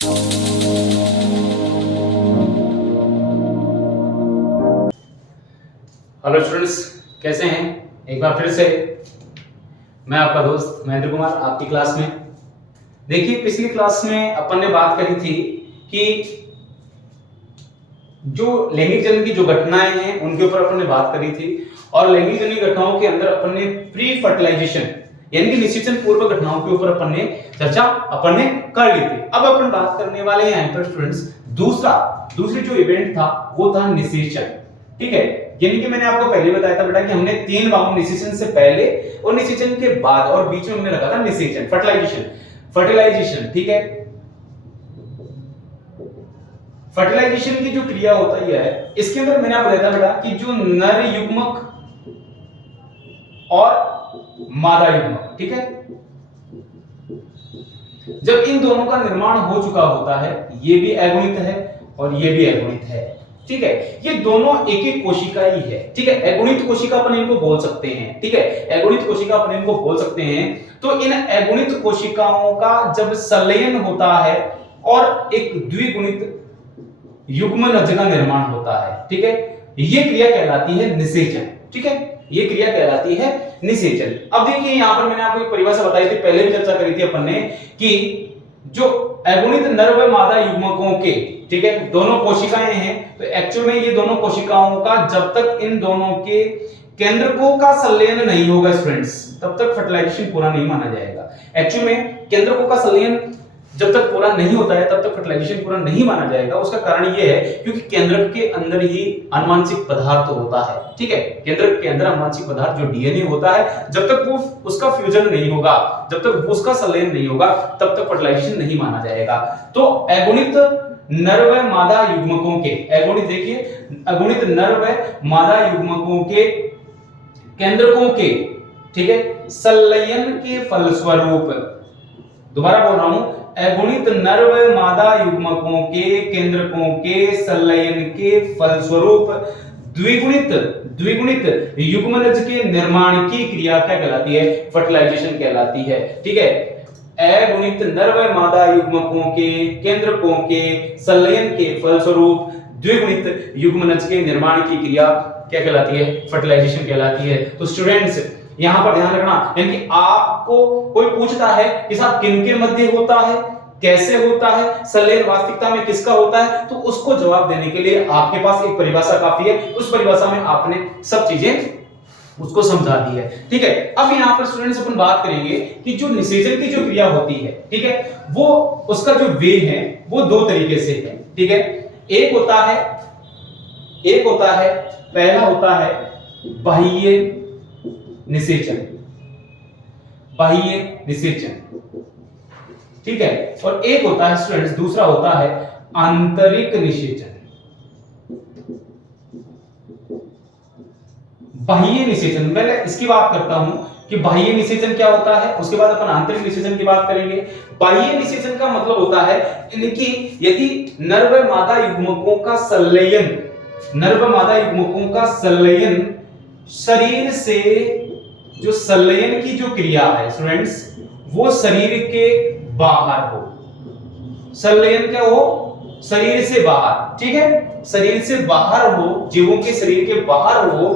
Hello students, कैसे हैं? एक बार फिर से मैं आपका दोस्त महेंद्र कुमार आपकी क्लास में। देखिए, पिछली क्लास में अपन ने बात करी थी कि जो लैंगिक जन्म की जो घटनाएं हैं उनके ऊपर अपन ने बात करी थी, और लैंगिक जन्य घटनाओं के अंदर अपन ने प्री फर्टिलाइजेशन यानी कि निषेचन पूर्व घटनाओं के ऊपर अपन ने चर्चा कर ली थी। अब अपन बात करने वाले हैं यहाँ पर स्टूडेंट्स दूसरी जो इवेंट था वो था निषेचन। ठीक है, यानी कि मैंने आपको पहले बताया था बेटा कि हमने 3 भागों, निषेचन से पहले और निषेचन के बाद, और बीच में हमने रखा था निषेचन, फर्टिलाइजेशन। ठीक है, फर्टिलाइजेशन की जो क्रिया होता है इसके अंदर मैंने आपको बताया था बेटा कि जो नर युग्मक और मादा युग्मक, ठीक है, जब इन दोनों का निर्माण हो चुका होता है, ये भी अगुणित है और ये भी अगुणित है। ठीक है, ये दोनों एक एक कोशिका ही है। ठीक है, अगुणित कोशिका अपन इनको बोल सकते हैं। ठीक है, अगुणित कोशिका अपन इनको बोल सकते हैं। तो इन अगुणित कोशिकाओं का जब संलयन होता है और एक द्विगुणित युग्मनज का निर्माण होता है, ठीक है, ये क्रिया कहलाती है निषेचन। ठीक है, ये क्रिया कहलाती है निषेचन। अब देखिए, यहां पर मैंने आपको एक परिभाषा बताई थी, पहले भी चर्चा करी थी अपन ने कि जो अगुणित नर व मादा युग्मकों के, ठीक है, दोनों कोशिकाएं हैं, तो एक्चुअल में ये दोनों कोशिकाओं का जब तक इन दोनों के केंद्रकों का संलयन नहीं होगा स्टूडेंट्स, तब तक फर्टिलाइजेशन पूरा नहीं माना जाएगा। एक्चुअल में केंद्रकों का संलयन जब तक पूरा नहीं होता है तब तक फर्टिलाइजेशन पूरा नहीं माना जाएगा। उसका कारण यह है क्योंकि केंद्रक के अंदर ही अनुवांशिक पदार्थ होता है। ठीक है, केंद्रक के अंदर अनुवांशिक पदार्थ जो डीएनए होता है, जब तक वो उसका फ्यूजन नहीं होगा, जब तक उसका संलयन नहीं होगा, तब तक फर्टिलाइजेशन नहीं माना जाएगा। तो अगुणित नर व मादा युग्मकों के, अगुणित देखिए, अगुणित नर व मादा युग्मकों के केंद्रकों के, ठीक है, संलयन के फलस्वरूप, दोबारा बोल रहा हूं, अगुणित नर व मादा युग्मकों के केंद्रकों के संलयन के फलस्वरूप द्विगुणित युग्मनज के निर्माण की क्रिया क्या कहलाती है? फर्टिलाइजेशन कहलाती है। ठीक है, अगुणित नर व मादा युग्मकों के केंद्रकों के संलयन के फलस्वरूप द्विगुणित युग्मनज के निर्माण की क्रिया क्या कहलाती है? फर्टिलाइजेशन कहलाती है। तो स्टूडेंट्स, यहां पर ध्यान रखना, यानी कि आपको कोई पूछता है कि साहब किनके मध्य होता है, कैसे होता है, संलयन वास्तविकता में किसका होता है, तो उसको जवाब देने के लिए आपके पास एक परिभाषा काफी है। उस परिभाषा में आपने सब चीजें उसको समझा दी है। ठीक है, अब यहां पर स्टूडेंट्स अपन बात करेंगे कि जो निषेचन की जो क्रिया होती है, ठीक है, वो उसका जो वे है वो 2 तरीके से है। ठीक है, एक होता है पहला होता है बाह्य निषेचन, बाह्य निषेचन। ठीक है, और एक होता है स्टूडेंट्स, दूसरा होता है आंतरिक निषेचन। बाह्य निषेचन, मैं इसकी बात करता हूं कि बाह्य निषेचन क्या होता है, उसके बाद अपन आंतरिक निषेचन की बात करेंगे। बाह्य निषेचन का मतलब होता है कि यदि नर व मादा युग्मकों का संलयन, नर व मादा युग्मकों का संलयन शरीर से, जो संलयन की जो क्रिया है स्टूडेंट्स, वो शरीर के बाहर हो, संलयन क्या हो? शरीर से बाहर। ठीक है, शरीर से बाहर हो, जीवों के शरीर के बाहर हो,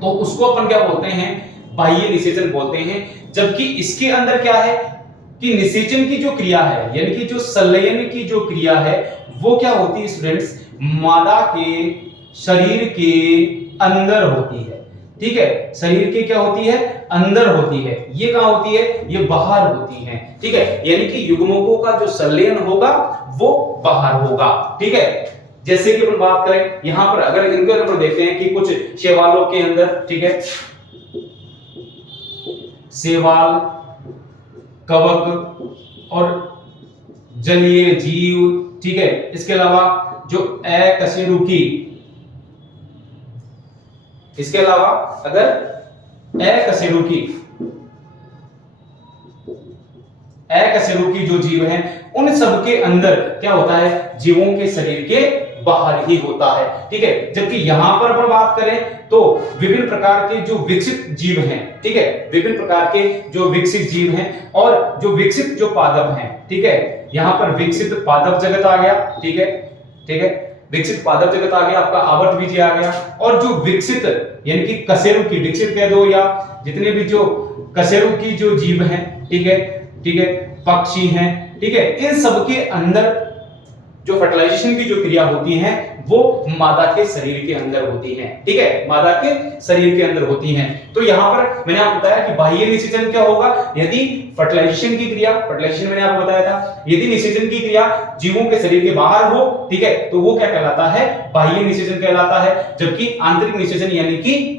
तो उसको अपन क्या बोलते हैं? बाह्य निषेचन बोलते हैं। जबकि इसके अंदर क्या है कि निषेचन की जो क्रिया है, यानी कि जो संलयन की जो क्रिया है, वो क्या होती है स्टूडेंट्स? मादा के शरीर के अंदर होती है। ठीक है, शरीर के क्या होती है? अंदर होती है। ये कहां होती है? ये बाहर होती है। ठीक है, यानी कि युग्मकों का जो संलयन होगा वो बाहर होगा। ठीक है, जैसे कि अपन बात करें यहां पर, अगर इनके ऊपर देखते हैं कि कुछ शैवालों के अंदर, ठीक है, शैवाल, कवक और जलीय जीव, ठीक है, इसके अलावा जो अकशेरुकी, इसके अलावा अगर अकशेरुकी जो जीव हैं, उन सब के अंदर क्या होता है? जीवों के शरीर के बाहर ही होता है। ठीक है, जबकि यहां पर अपन बात करें तो विभिन्न प्रकार के जो विकसित जीव हैं, ठीक है, विभिन्न प्रकार के जो विकसित जीव हैं और जो विकसित जो पादप हैं, ठीक है, यहाँ पर विकसित पादप जगत आ गया, ठीक है, ठीक है, विकसित पादप जगत आ गया, आपका आवर्त बीज आ गया, और जो विकसित यानी कि कशेरुकी, विकसित कह दो या जितने भी जो कशेरुकी जो जीव हैं, ठीक है, ठीक है, पक्षी हैं, ठीक है, इन सब के अंदर जो फर्टिलाइजेशन की जो क्रिया होती है वो मादा के शरीर के अंदर होती है, ठीक है, मादा के शरीर के अंदर होती हैं। तो यहाँ पर मैंने आपको बताया कि बाह्य निषेचन क्या होगा, यदि फर्टिलाइजेशन की क्रिया, फर्टिलाइजेशन मैंने आपको बताया था, यदि निषेचन की क्रिया जीवों के शरीर के बाहर हो, ठीक है, तो वो क्या कहलाता है, बाह्य निषेचन कहलाता है। जबकि आंतरिक निषेचन यानी कि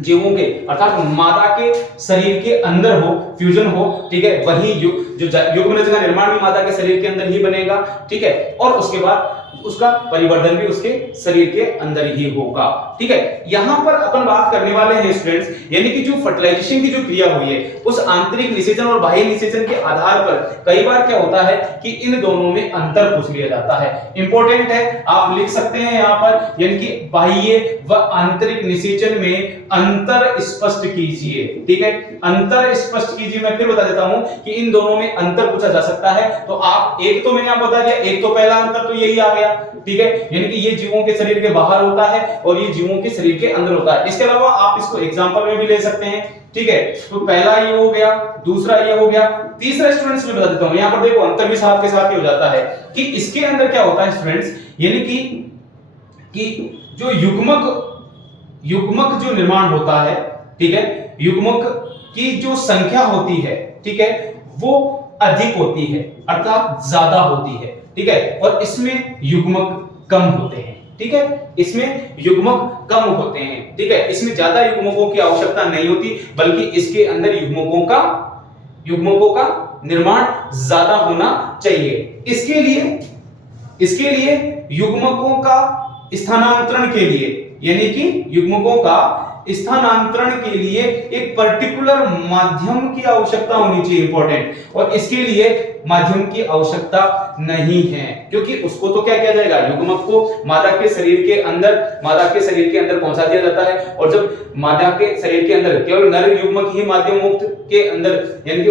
जीवों के अर्थात मादा के शरीर के अंदर हो, फ्यूजन हो, ठीक है, वही जो युग्मनज का निर्माण भी मादा के शरीर के अंदर ही बनेगा, ठीक है, और उसके बाद उसका परिवर्धन भी उसके शरीर के अंदर ही होगा, ठीक है। यहां पर अपन बात करने वाले हैं स्टूडेंट्स, यानी कि जो फर्टिलाइजेशन की जो क्रिया हुई है उस आंतरिक निषेचन और बाह्य निषेचन के आधार पर कई बार क्या होता है कि इन दोनों में अंतर पूछ लिया जाता है। इंपॉर्टेंट है, आप लिख सकते हैं यहां पर, यानी कि बाह्य व आंतरिक निषेचन में अंतर स्पष्ट कीजिए, ठीक है, अंतर स्पष्ट कीजिए। मैं फिर बता देता हूं कि इन दोनों में अंतर पूछा जा सकता है। तो आप एक तो मैंने आपको बता दिया, एक तो पहला अंतर तो यही आ गया, ठीक है, यानी कि ये जीवों के शरीर के बाहर होता है और ये जीवों के शरीर के अंदर होता है। इसके अलावा आप इसको एग्जांपल में भी ले सकते हैं, ठीक है। तो पहला ये हो गया, दूसरा ये हो गया, तीसरा स्टूडेंट्स मैं बता देता हूं, यहां पर देखो अंतर भी साथ के साथ ही हो जाता है कि इसके अंदर क्या होता है स्टूडेंट्स, यानी कि जो युग्मक जो निर्माण होता है, ठीक है, युग्मक की जो संख्या होती है, ठीक है, वो अधिक होती है अर्थात ज्यादा होती है, ठीक है, और इसमें युग्मक कम होते हैं, ठीक है, इसमें युग्मक कम होते हैं, ठीक है, इसमें ज्यादा युग्मकों की आवश्यकता नहीं होती, बल्कि इसके अंदर युग्मकों का निर्माण ज्यादा होना चाहिए। इसके लिए युग्मकों का स्थानांतरण के लिए, यानी कि युग्मकों का स्थानांतरण के लिए एक पर्टिकुलर माध्यम की आवश्यकता होनी चाहिए, इंपॉर्टेंट, और इसके लिए माध्यम की आवश्यकता नहीं है, क्योंकि उसको तो क्या किया जाएगा, युग्मक को मादा के शरीर के अंदर पहुंचा दिया जाता है, और जब मादा के शरीर के अंदर केवल नर युग्मक ही माध्यम मुक्त के अंदर यानी कि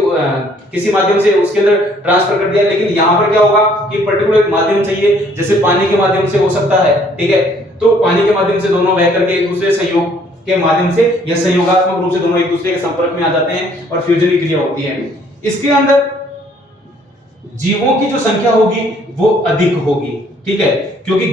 किसी माध्यम से उसके अंदर ट्रांसफर कर दिया, लेकिन यहां पर क्या होगा कि पर्टिकुलर माध्यम चाहिए, जैसे पानी के माध्यम से हो सकता है, ठीक है, तो पानी के माध्यम से दोनों बह करके एक दूसरे संयोग के माध्यम से या संयोगात्मक रूप से दोनों एक दूसरे के संपर्क में आ जाते हैं और फ्यूजन की क्रिया होती है। इसके अंदर जीवों की जो संख्या होगी वो अधिक होगी, ठीक है, क्योंकि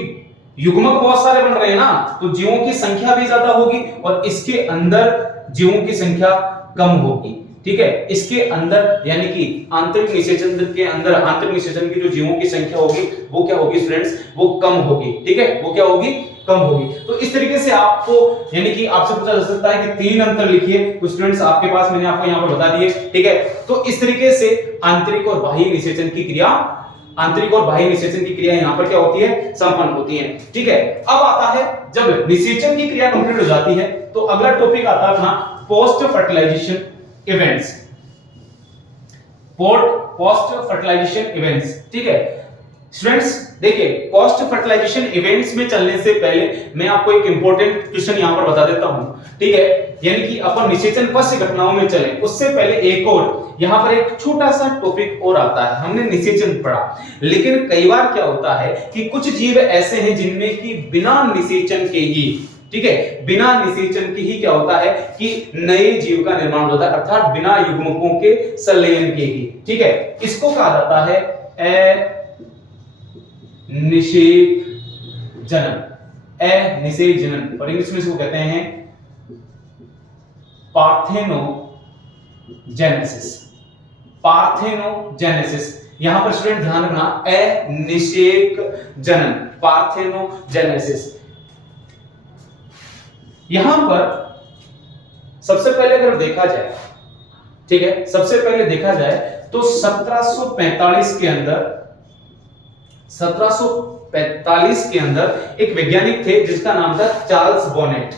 युग्मक बहुत सारे बन रहे हैं ना, तो जीवों की संख्या भी ज्यादा होगी और इसके अंदर जीवों की संख्या कम होगी, ठीक है। इसके अंदर यानी कि आंतरिक निषेचन के अंदर आंतरिक निषेचन की जो जीवों की संख्या होगी वो क्या होगी स्टूडेंट्स, वो कम होगी, ठीक है, वो क्या होगी, कम होगी। तो इस तरीके से आपको यानी कि आपसे पूछा जा सकता है कि 3 अंतर लिखिए, तो स्टूडेंट्स आपके पास मैंने आपको यहां पर बता दिए, ठीक है। तो इस तरीके से आंतरिक और बाह्य निषेचन की क्रिया यहां पर क्या होती है, संपन्न होती है, ठीक है। अब आता है जब निषेचन की क्रिया कंप्लीट हो जाती है तो अगला टॉपिक आता है अपना पोस्ट फर्टिलाइजेशन इवेंट्स, ठीक है स्टूडेंट्स। देखिए पोस्ट फर्टिलाइजेशन इवेंट्स में चलने से पहले मैं आपको एक इंपॉर्टेंट क्वेश्चन यहां पर बता देता हूं, ठीक है, यानी कि अपन निषेचन पश्च घटनाओं में चले उससे पहले एक और यहां पर एक छोटा सा टॉपिक और आता है। हमने निषेचन पढ़ा, लेकिन कई बार क्या होता है कि कुछ जीव ऐसे हैं जिनमें कि बिना निषेचन के ही, ठीक है, बिना निषेचन के ही क्या होता है कि नए जीव का निर्माण होता है, अर्थात बिना युग्मकों के संलयन के ही, ठीक है। इसको कहा जाता है अनिषेक जनन, और इंग्लिश में इसको कहते हैं पार्थेनोजेनेसिस। यहां पर स्टूडेंट ध्यान रखना, अनिषेक जनन, पार्थेनोजेनेसिस। यहां पर सबसे पहले अगर देखा जाए, ठीक है, सबसे पहले देखा जाए तो 1745 के अंदर एक वैज्ञानिक थे जिसका नाम था चार्ल्स बोनेट।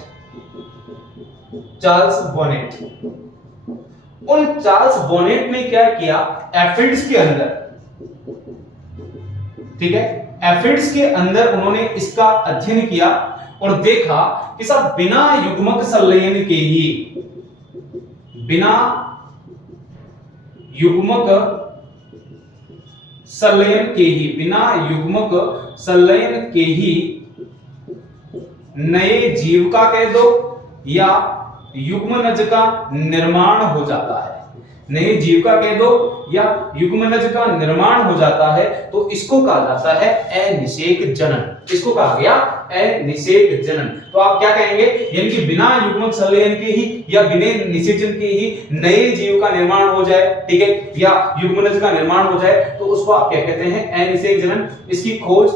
उन चार्ल्स बोनेट ने क्या किया, एफिड्स के अंदर, ठीक है, एफिड्स के अंदर उन्होंने इसका अध्ययन किया और देखा कि सब बिना युग्मक संलयन के ही, बिना युग्मक संलयन के ही, बिना युग्मक संलयन के ही नए जीव का कह दो या युग्मनज का निर्माण हो जाता है। नए जीव का कह दो या युग्मनज का निर्माण हो जाता है तो इसको कहा जाता है अनिषेक जनन। इसको कहा गया अनिषेक जनन। तो आप क्या कहेंगे, यानी कि बिना युग्मक संलयन के ही या बिना निषेचन के ही नए जीव का निर्माण हो जाए, ठीक है, या युग्मनज का निर्माण हो जाए तो उसको आप क्या कहते हैं, अनिषेक जनन। इसकी खोज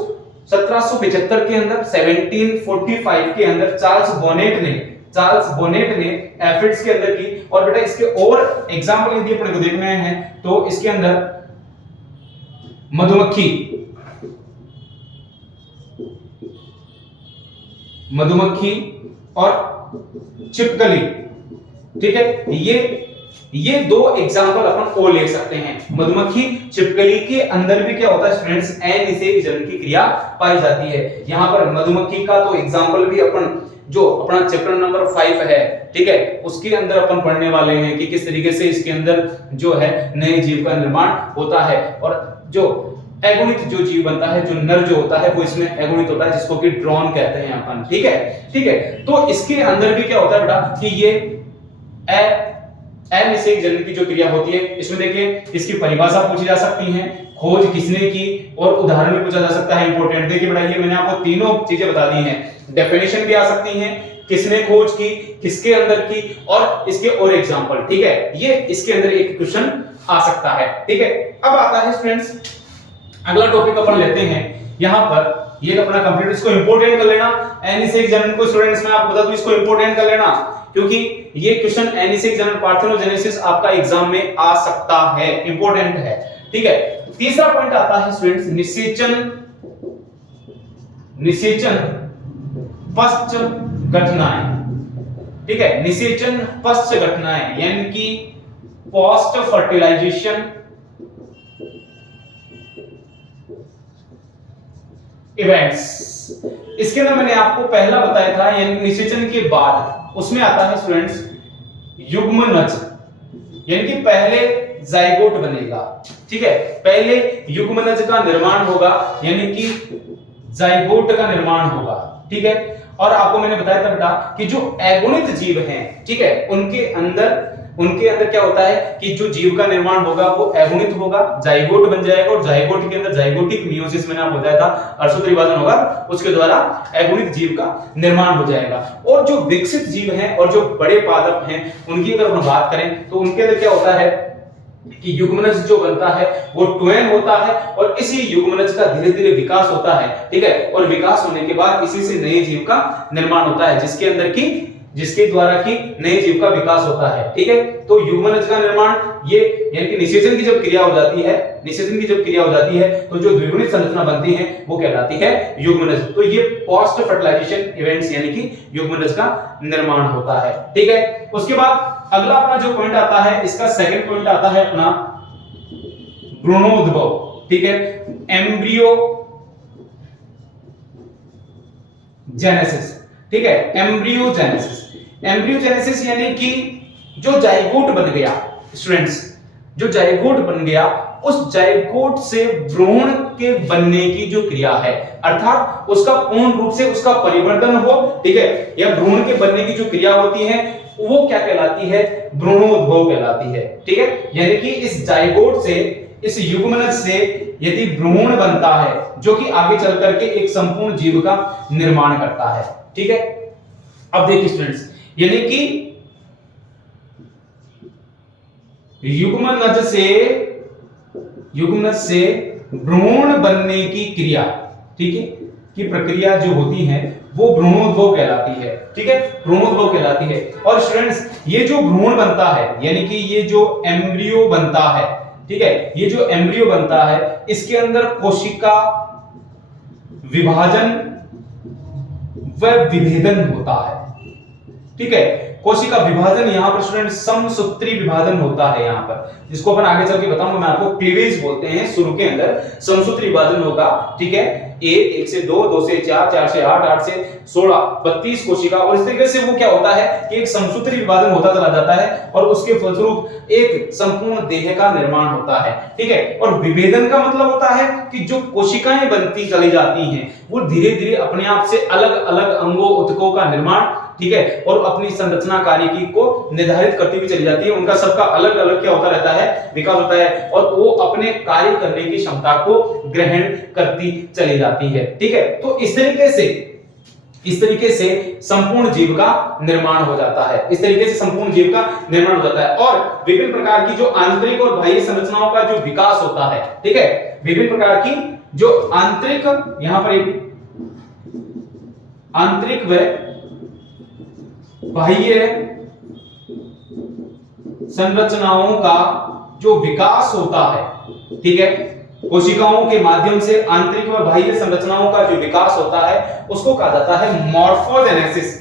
1775 के अंदर 1745 के अंदर चार्ल्स बोनेट ने एफिड्स के अंदर की। और बेटा इसके और एग्जांपल यदि अपने को देखने हैं तो इसके अंदर मधुमक्खी और छिपकली, ठीक है, ये दो एग्जांपल अपन और ले सकते हैं। मधुमक्खी छिपकली के अंदर भी क्या होता है स्टूडेंट्स, अनिषेक जनन की क्रिया पाई जाती है। यहां पर मधुमक्खी का तो एग्जांपल भी अपन जो अपना चैप्टर नंबर 5 है, ठीक है, उसके अंदर अपन पढ़ने वाले हैं कि किस तरीके से इसके अंदर जो है नए जीव का निर्माण होता है। और जो एगोनित जो जीव बनता है, जो नर जो होता है वो इसमें एगोनित होता है, जिसको कि ड्रोन कहते हैं अपन, ठीक है। तो इसके अंदर भी क्या होता है बेटा कि ये अनिषेक जनन की जो क्रिया होती है, इसमें देखिए इसकी परिभाषा पूछी जा सकती है, खोज किसने की, और उदाहरण भी पूछा जा सकता है। इंपॉर्टेंट देखिए बेटा, ये मैंने आपको तीनों चीजें बता दी हैं। डेफिनेशन भी आ सकती है, किसने खोज की, किसके अंदर की, और इसके और एग्जांपल, ठीक है, ये इसके अंदर एक क्वेश्चन आ सकता है, ठीक है। अब आता है स्टूडेंट्स अगला टॉपिक अपन लेते हैं। यहां पर ये अपना कंप्लीट, इसको इंपॉर्टेंट कर लेना। अनिषेक जनन को स्टूडेंट्स मैं आपको बता दूं, इसको इंपॉर्टेंट कर लेना क्योंकि ये क्वेश्चन अनिषेक जनन पार्थेनोजेनेसिस आपका एग्जाम में आ सकता है, इंपॉर्टेंट है, ठीक है। तीसरा पॉइंट आता है स्टूडेंट्स निषेचन पश्च घटनाएं, ठीक है, निषेचन पश्च घटनाएं यानी कि पोस्ट फर्टिलाइजेशन इवेंट्स। इसके अंदर मैंने आपको पहला बताया था, यानी निषेचन के बाद उसमें आता है स्टूडेंट्स युग्मनज, यानी कि पहले जाइगोट बनेगा, ठीक है, पहले युग्मनज का निर्माण होगा, यानी कि जाइगोट का निर्माण होगा, ठीक है। और आपको मैंने बताया था बेटा कि जो एगोनित जीव हैं, ठीक है, उनके अंदर क्या होता है कि जो जीव का निर्माण होगा वो एगोनित होगा, जाइगोट बन जाएगा, और जाइगोट के अंदर जाइगोटिक मियोसिस मैंने आपको बताया था, अर्धसूत्रीविभाजन होगा, उसके द्वारा एगोनित जीव का निर्माण हो जाएगा। और जो विकसित जीव हैं और जो बड़े पादप हैं उनकी अगर हम बात करें तो उनके अंदर क्या होता है कि युग्मनज जो बनता है वो ट्वेन होता है, और इसी युग्मनज का धीरे धीरे विकास होता है, ठीक है, और विकास होने के बाद इसी से नए जीव का निर्माण होता है, जिसके द्वारा की नए जीव का विकास होता है, ठीक है। तो युग्मनज का निर्माण ये यानी कि निषेचन की जब क्रिया हो जाती है तो जो द्विगुणित संरचना बनती है वो कहलाती है युग्मनज। तो ये पोस्ट फर्टिलाइजेशन इवेंट्स यानी कि युग्मनज का निर्माण होता है, ठीक है। उसके बाद अगला अपना जो पॉइंट आता है, इसका सेकंड पॉइंट आता है अपना भ्रूणोद्भव, ठीक है, एम्ब्रियो जेनेसिस, ठीक है, एम्ब्रियोजेनेसिस यानी कि जो जाइगोट बन गया स्टूडेंट्स, जो जाइगोट बन गया उस जाइगोट से भ्रूण के बनने की जो क्रिया है, अर्थात उसका पूर्ण रूप से उसका परिवर्तन हो, ठीक है, या भ्रूण के बनने की जो क्रिया होती है वो क्या कहलाती है, भ्रूणोद्भव कहलाती है, ठीक है। यानी कि इस जाइगोट से, इस युग्मनज से यदि भ्रूण बनता है जो कि आगे चल करके एक संपूर्ण जीव का निर्माण करता है, ठीक है। अब देखिए स्टूडेंट्स, यानी कि युग्मनज से भ्रूण बनने की क्रिया, ठीक है, की प्रक्रिया जो होती है वो भ्रूणोद्भव कहलाती है, ठीक है, भ्रूणोद्भव कहलाती है। और स्टूडेंट्स ये जो भ्रूण बनता है यानी कि ये जो एम्ब्रियो बनता है, ठीक है, ये जो एम्ब्रियो बनता है इसके अंदर कोशिका विभाजन व विभेदन होता है, ठीक है। कोशिका विभाजन यहाँ पर स्टूडेंट समसूत्री विभाजन होता है यहाँ पर, जिसको अपन आगे चल के बताऊंगा मैं आपको, क्लीवेज बोलते हैं शुरू के अंदर समसूत्री विभाजन होगा, ठीक है। 1 से 2, 2 से 4, 4 से 8, 8 से 16, 32 कोशिका, और इस तरीके से वो क्या होता है कि एक समसूत्री विभाजन होता चला जाता है और उसके फलस्वरूप एक संपूर्ण देह का निर्माण होता है, ठीक है। और विभेदन का मतलब होता है कि जो कोशिकाएं बनती चली जाती हैं वो धीरे धीरे अपने आप से अलग अलग अंगों ऊतकों का निर्माण, ठीक है, और अपनी संरचना कार्यकी को निर्धारित करती हुई चली जाती है। उनका सबका अलग अलग क्या होता रहता है, विकास होता है, और वो अपने कार्य करने की क्षमता को ग्रहण करती चली जाती है, ठीक है। तो इस तरीके से संपूर्ण जीव का निर्माण हो जाता है, इस तरीके से संपूर्ण जीव का निर्माण हो जाता है। और विभिन्न प्रकार की जो आंतरिक और बाह्य संरचनाओं का जो विकास होता है, ठीक है, विभिन्न प्रकार की जो आंतरिक, यहां पर एक आंतरिक व बाह्य संरचनाओं का जो विकास होता है, ठीक है, कोशिकाओं के माध्यम से आंतरिक व बाह्य संरचनाओं का जो विकास होता है उसको कहा जाता है मॉर्फोजेनेसिस।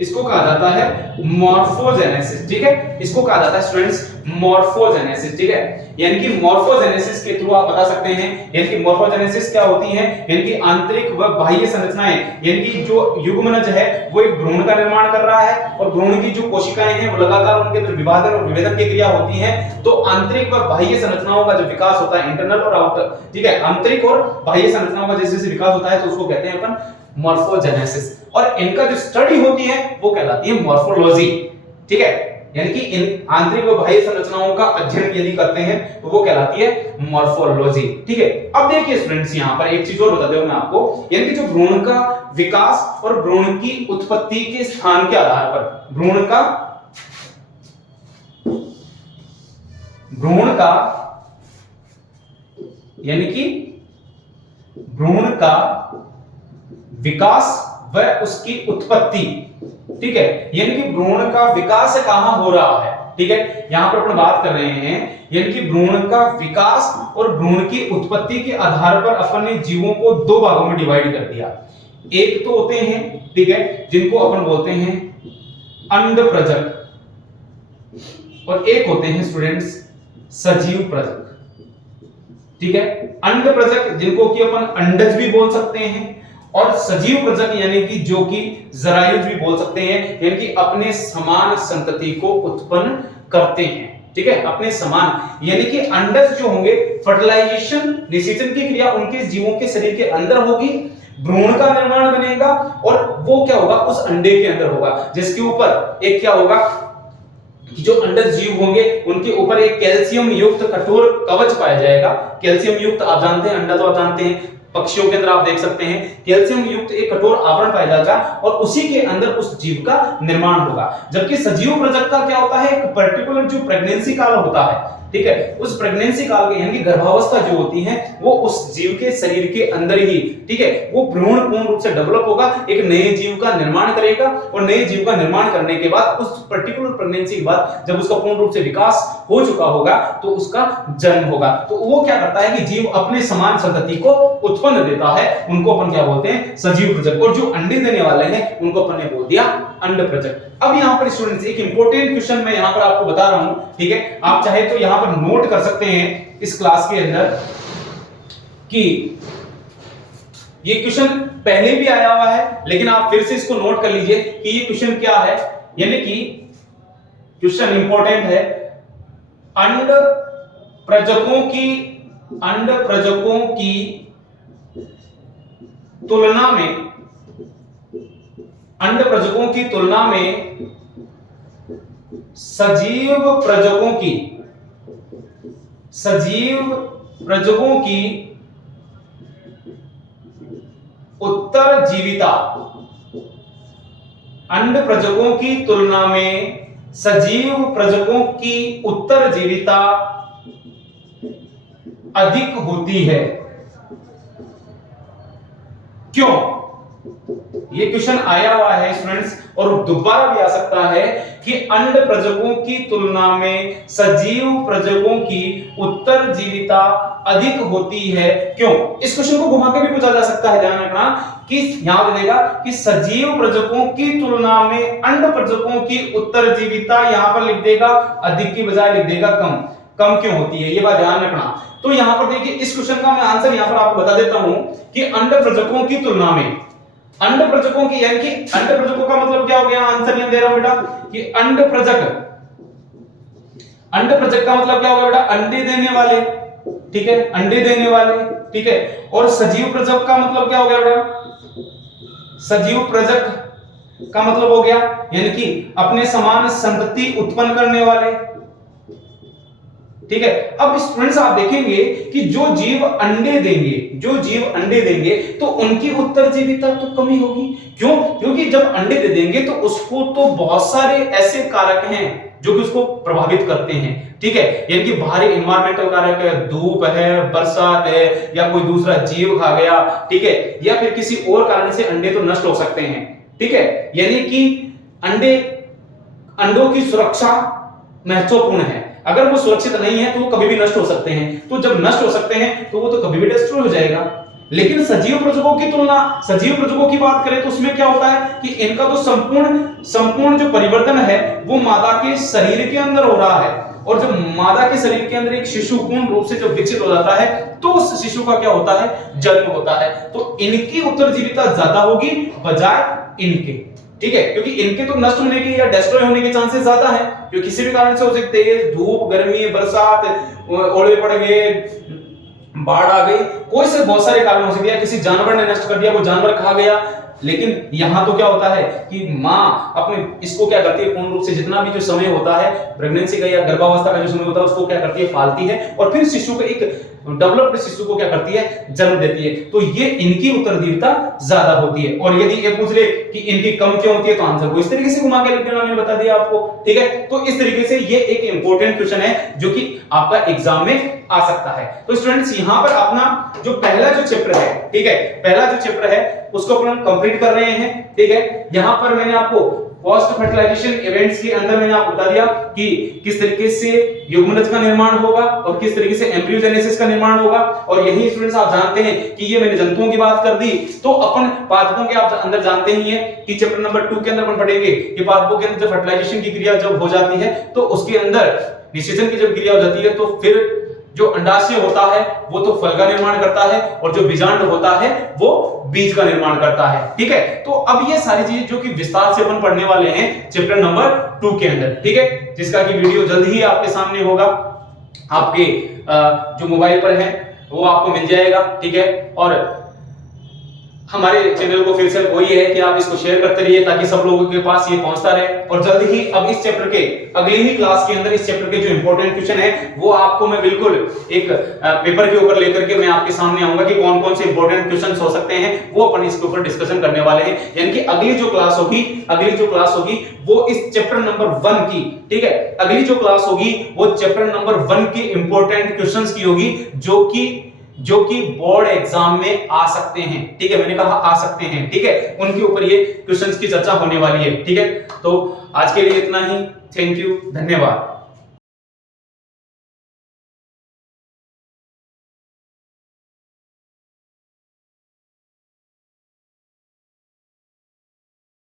इसको कहा जाता है मॉर्फोजेनेसिस, ठीक है, इसको कहा जाता है स्टूडेंट्स मॉर्फोजेनेसिस, ठीक है। यानी कि मॉर्फोजेनेसिस के थ्रू आप बता सकते हैं, यानी कि मॉर्फोजेनेसिस क्या होती है, यानी कि आंतरिक व बाह्य संरचनाएं, यानी कि जो युग्मनज है वो एक भ्रूण का निर्माण कर रहा है और भ्रूण की जो कोशिकाएं हैं वो लगातार उनके अंदर विभाजन और विभेदन की क्रिया होती है। तो आंतरिक व बाह्य संरचनाओं का जो विकास होता है, इंटरनल और आउटर, ठीक है, आंतरिक और बाह्य संरचनाओं का जैसे जैसे विकास होता है तो उसको कहते हैं अपन मॉर्फोजेनेसिस, और इनका जो स्टडी होती है वो कहलाती है मॉर्फोलॉजी, ठीक है। यानी कि इन आंतरिक व बाह्य संरचनाओं का अध्ययन यदि करते हैं तो वो कहलाती है मॉर्फोलॉजी, ठीक है। अब देखिए स्टूडेंट्स, यहां पर एक चीज और बता दूं मैं आपको, यानी कि जो भ्रूण का विकास और भ्रूण की उत्पत्ति के स्थान के आधार पर भ्रूण का यानी कि भ्रूण का विकास व उसकी उत्पत्ति, ठीक है, यानी कि भ्रूण का विकास कहां हो रहा है, ठीक है, यहां पर अपन बात कर रहे हैं, यानी कि भ्रूण का विकास और भ्रूण की उत्पत्ति के आधार पर अपन ने जीवों को दो भागों में डिवाइड कर दिया। एक तो होते हैं, ठीक है, जिनको अपन बोलते हैं अंडप्रजक, और एक होते हैं स्टूडेंट्स सजीव प्रजक, ठीक है। अंडप्रजक जिनको कि अपन अंडज भी बोल सकते हैं, और सजीव प्रजक यानी कि जो कि जरायुज भी बोल सकते हैं, यानी कि अपने समान संतति को उत्पन्न करते हैं, ठीक है, अपने समान, यानी कि अंडज जो होंगे फर्टिलाइजेशन, निषेचन की क्रिया उनके जीवों के शरीर के अंदर होगी, भ्रूण का निर्माण बनेगा और वो क्या होगा उस अंडे के अंदर होगा, जिसके ऊपर एक क्या होगा कि जो अंडज जीव होंगे उनके ऊपर एक कैल्शियम युक्त कठोर कवच पाया जाएगा। कैल्शियम युक्त आप जानते हैं, अंडा तो आप जानते हैं, पक्षियों के अंदर आप देख सकते हैं कैल्शियम युक्त एक कठोर आवरण पाया जाएगा और उसी के अंदर उस जीव का निर्माण होगा। जबकि सजीव प्रजक का क्या होता है, एक पर्टिकुलर जो प्रेगनेंसी काल होता है, ठीक है, उस प्रेगनेंसी काल के यानी गर्भावस्था जो होती है वो उस जीव के शरीर के अंदर ही, ठीक है, वो भ्रूण पूर्ण रूप से डेवलप होगा, एक नए जीव का निर्माण करेगा और नए जीव का निर्माण करने के बाद उस पर्टिकुलर प्रेगनेंसी के बाद जब उसका पूर्ण रूप से विकास हो चुका होगा तो उसका जन्म होगा। तो वो क्या करता है कि जीव अपने समान संतति को उत्पन्न देता है, उनको अपन क्या बोलते हैं, सजीव प्रजक, और जो अंडे देने वाले हैं उनको अपन ने बोल दिया अंडप्रजक। अब यहाँ पर स्टूडेंट्स एक इंपॉर्टेंट क्वेश्चन मैं यहाँ पर आपको बता रहा हूं, ठीक है, आप चाहे तो यहाँ पर नोट कर सकते हैं इस क्लास के अंदर कि ये क्वेश्चन पहले भी आया हुआ है, लेकिन आप फिर से इसको नोट कर लीजिए कि ये क्वेश्चन क्या है। यानी कि क्वेश्चन इंपॉर्टेंट है, अंडप्रजकों की तुलना में अंडप्रजकों की तुलना में सजीव प्रजकों की उत्तरजीविता, अंडप्रजकों की तुलना में सजीव प्रजकों की उत्तरजीविता अधिक होती है। क्यों? ये क्वेश्चन आया हुआ है स्टूडेंट्स और दोबारा भी आ सकता है कि अंड प्रजकों की तुलना में सजीव प्रजकों की उत्तरजीविता अधिक होती है। क्यों? इस क्वेश्चन को घुमा के भी पूछा जा सकता है, ध्यान रखना कि यहां दे देगा कि सजीव प्रजकों की तुलना में अंड प्रजकों की उत्तरजीविता, यहां पर लिख देगा अधिक की बजाय लिख देगा कम। कम क्यों होती है, ये बात ध्यान रखना। तो यहां पर देखिए इस क्वेश्चन का मैं आंसर यहां पर आपको बता देता हूं कि अंड प्रजकों की तुलना में, अंड प्रजकों की यानी कि अंड प्रजकों का मतलब क्या हो गया, आंसर यहां दे रहा हूं बेटा कि अंड प्रजक, अंड प्रजक का मतलब क्या होगा बेटा, अंडे देने वाले, ठीक है, अंडे देने वाले, ठीक है। और सजीव प्रजक का मतलब क्या हो गया बेटा, सजीव प्रजक का मतलब हो गया यानी कि अपने समान संतति उत्पन्न करने वाले, ठीक है। अब स्टूडेंट्स आप देखेंगे कि जो जीव अंडे देंगे, जो जीव अंडे देंगे तो उनकी उत्तरजीविता तो कमी होगी। क्यों? क्योंकि जब अंडे दे देंगे तो उसको तो बहुत सारे ऐसे कारक हैं जो कि उसको प्रभावित करते हैं, ठीक है। यानी कि बाहरी एनवायरमेंटल कारक है, धूप है, बरसात है, या कोई दूसरा जीव खा गया, ठीक है, या फिर किसी और कारण से अंडे तो नष्ट हो सकते हैं, ठीक है। यानी कि अंडों की सुरक्षा महत्वपूर्ण है। अगर वो सुरक्षित नहीं है तो वो कभी भी नष्ट हो सकते हैं, तो जब नष्ट हो सकते हैं तो वो तो कभी भी डिस्ट्रॉय हो जाएगा। लेकिन सजीव प्रजकों की तुलना, सजीव प्रजकों की बात करें तो उसमें क्या होता है कि इनका तो संपूर्ण जो परिवर्तन है वो मादा के शरीर के अंदर हो रहा है, और जब मादा के शरीर के अंदर एक शिशु पूर्ण रूप से जब विकसित हो जाता है तो उस शिशु का क्या होता है, जन्म होता है। तो इनकी उत्तरजीविता ज्यादा होगी बजाय इनके, ठीक है, क्योंकि इनके तो नष्ट होने के या डिस्ट्रॉय होने के चांसेस ज्यादा है, क्योंकि किसी भी कारण से हो सकते हैं, धूप, गर्मी, बरसात, ओले पड़ गए, बाढ़ आ गई, कोई से बहुत सारे कारण हो सकते हैं, किसी जानवर ने नष्ट कर दिया, वो जानवर खा गया। लेकिन यहां तो क्या होता है कि माँ अपने इसको क्या करती है, पूर्ण रूप से जितना भी जो समय होता है प्रेगनेंसी का या गर्भावस्था का जो समय होता है उसको क्या करती है, पालती है, और फिर शिशु को, एक डेवलप्ड शिशु को क्या करती है, जन्म देती है। तो ये इनकी उत्तरजीविता ज्यादा होती है। और यदि ये पूछ ले कि इनकी कम क्यों होती है तो आंसर को इस तरीके से घुमा के लिख देना, मैंने बता दिया आपको, ठीक है। तो इस तरीके से ये एक इंपॉर्टेंट क्वेश्चन है जो कि आपका एग्जाम में आ सकता है। तो स्टूडेंट्स यहां पर अपना जो पहला जो चैप्टर है, ठीक है, पहला जो चैप्टर है उसको अपन कंप्लीट कर रहे हैं, ठीक है। यहां पर मैंने आपको पोस्ट फर्टिलाइजेशन इवेंट्स के अंदर मैंने आपको बता दिया कि किस तरीके से युग्मनज का निर्माण होगा और किस तरीके से एम्ब्रियोजेनेसिस का निर्माण होगा। और यही स्टूडेंट्स आप जानते हैं कि ये मैंने जंतुओं की बात कर दी, तो अपन पादपों के आप अंदर जानते ही हैं कि चैप्टर नंबर 2 के अंदर अपन पढ़ेंगे कि पादपों के अंदर जब फर्टिलाइजेशन की क्रिया जब हो जाती है तो उसके अंदर निषेचन की जब क्रिया हो जाती है तो फिर जो अंडाशय होता है वो तो फल का निर्माण करता है, और जो बीजांड होता है वो बीज का निर्माण करता है, ठीक है। तो अब ये सारी चीजें जो कि विस्तार से अपन पढ़ने वाले हैं चैप्टर नंबर 2 के अंदर, ठीक है, जिसका कि वीडियो जल्द ही आपके सामने होगा, आपके जो मोबाइल पर है वो आपको मिल जाएगा, ठीक है। और हमारे चैनल को फिर से वही है कि आप इसको शेयर करते रहिए ताकि सब लोगों के पास ये पहुंचता रहे। और जल्द ही अब इस चैप्टर के अगली ही क्लास के अंदर इस चैप्टर के जो इंपॉर्टेंट क्वेश्चन है वो आपको मैं बिल्कुल एक पेपर के ऊपर लेकर के मैं आपके सामने आऊंगा कि कौन कौन से इंपॉर्टेंट क्वेश्चन हो सकते हैं, वो अपन इसके ऊपर डिस्कशन करने वाले हैं। यानी कि अगली जो क्लास होगी वो इस चैप्टर नंबर 1 की, ठीक है, अगली जो क्लास होगी वो चैप्टर नंबर 1 के इंपॉर्टेंट क्वेश्चंस की होगी जो कि बोर्ड एग्जाम में आ सकते हैं, ठीक है, मैंने कहा आ सकते हैं, ठीक है, उनके ऊपर ये क्वेश्चंस की चर्चा होने वाली है, ठीक है। तो आज के लिए इतना ही, थैंक यू, धन्यवाद।